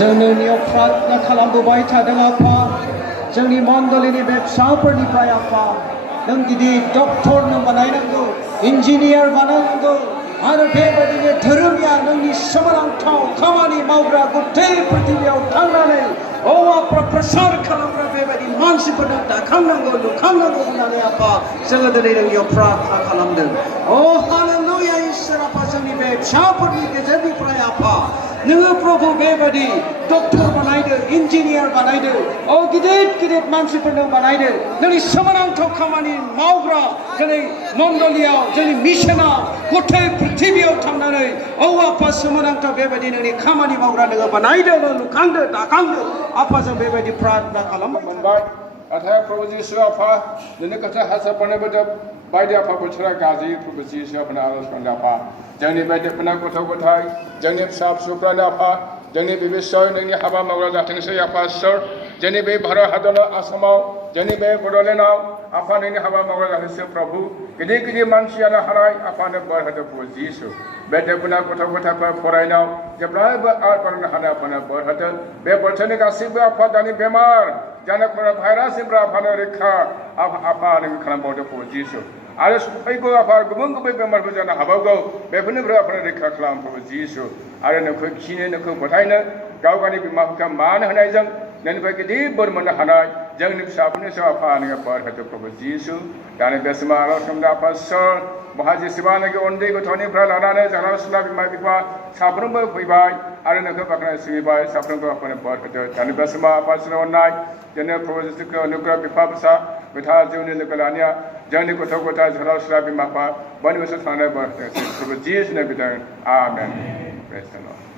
जोंनियाव प्रार्थना खालामबोबाय थादों आफा जोंनि मण्डलिनि बे फिसाफोरनिफ्राय आफा नों गिदिर डक्टर नों बानायनांगौ इन्जिनियार बानायनांगौ आरो बेबायदिनो धोरोमया नोंनि सोमोनांथाव खामानि मावग्रा गथै पृथिबियाव थांनानै आफा प्रसार खालामग्रा बेबायदि मानसिफोरनो दाखांनांगौ लुखांनांगौ होननानै आफा जोङो दिनै नोंनियाव प्रार्थना खालामदों हालेलुया इसोर आफा जोंनि बे फिसाफोरनि गेजेरनिफ्राय आफा नोङो प्रभु बेबायदि डक्टर बानायदो इन्जिनियार बानायदो गिदिर गिदिर मानसिफोरनो बानायदो जोंनि सोमोनांथाव खामानि मावग्रा दिनै मण्डलियाव जोंनि मिशनाव गथै पृथिबियाव थांनानै आफा सोमोनांथाव बेबायदि नोंनि खामानि मावग्रा नोङो बानायदो लुखांदो दाखांदो आफा जों बेबायदि प्रार्थना खालामबाय नाथाय प्रभु जिसु आफा नोंनि खोथा हासारफोरनोबो बायदि आफा बोथोरा गाज्रि प्रभु जिसु आफानो आरज खालामदों आफा जोंनि बायदिफोरना गथ' गथाय जोंनि फिसा फिसौफ्रानो आफा जोंनि बिबिसय नोंनि हाबा मावग्रा जाथोंसै आफा इसोर जोंनि बे भारत हादराव आसामाव जोंनि बे बड'लेण्डआव आफा नोंनि हाबा मावग्रा जाथोंसै प्रभु गिदिर गिदिर मानसियानो हानाय आफानो बोर होदों प्रभु जिसु बेटेपना गथ' गथायफोर फरायनायाव जेब्लायबो आरबारनो हानाय आफानो बोर होथों बे बोथोरनि गासैबो आफा दानि बेमार जानो खरा भाइरासनिफ्राय आफानो रैखा आफा नों खालामबावदो प्रभु जिसु आरो फैगौ आफा गुबुन गुबुन बेमारफोर जानो हाबावगौ बेफोरनिफ्राय आफानो रैखा खालाम प्रभु जिसु आरो नोंखौ खिनो नोंखौ फोथायनो गाव गावनि बिमा बिफाखौ मान होनायजों नोंनिफ्राय गिदिर बोर मोननो हानाय जोंनि फिसाफोरनि सायाव आफा नोङो बोर होथों प्रभु जिसु दानि बे समाव आरज खालामदों आफा सोर बहा जेसेबांनाखि उन्दै गथ'निफ्राय लानानै जाग्रा सुला बिमा बिफा साफ्रोमबो फैबाय आरो नोंखौ बाख्नाय सिबिबाय साफ्रोमबो आफानो बोर होथों दानि बे समाव आफासिनो अननाय जोंनो प्रभु जिसुखौ अनुग्रह बिफा फिसा बिथा जिउनि लोगो लानाया जोंनि गथ' गथाय जाग्रा सुला बिमा बिफा बयनिबो थांनाय बोर होथों प्रभु जिसुनि बिदों आमेन Praise the Lord.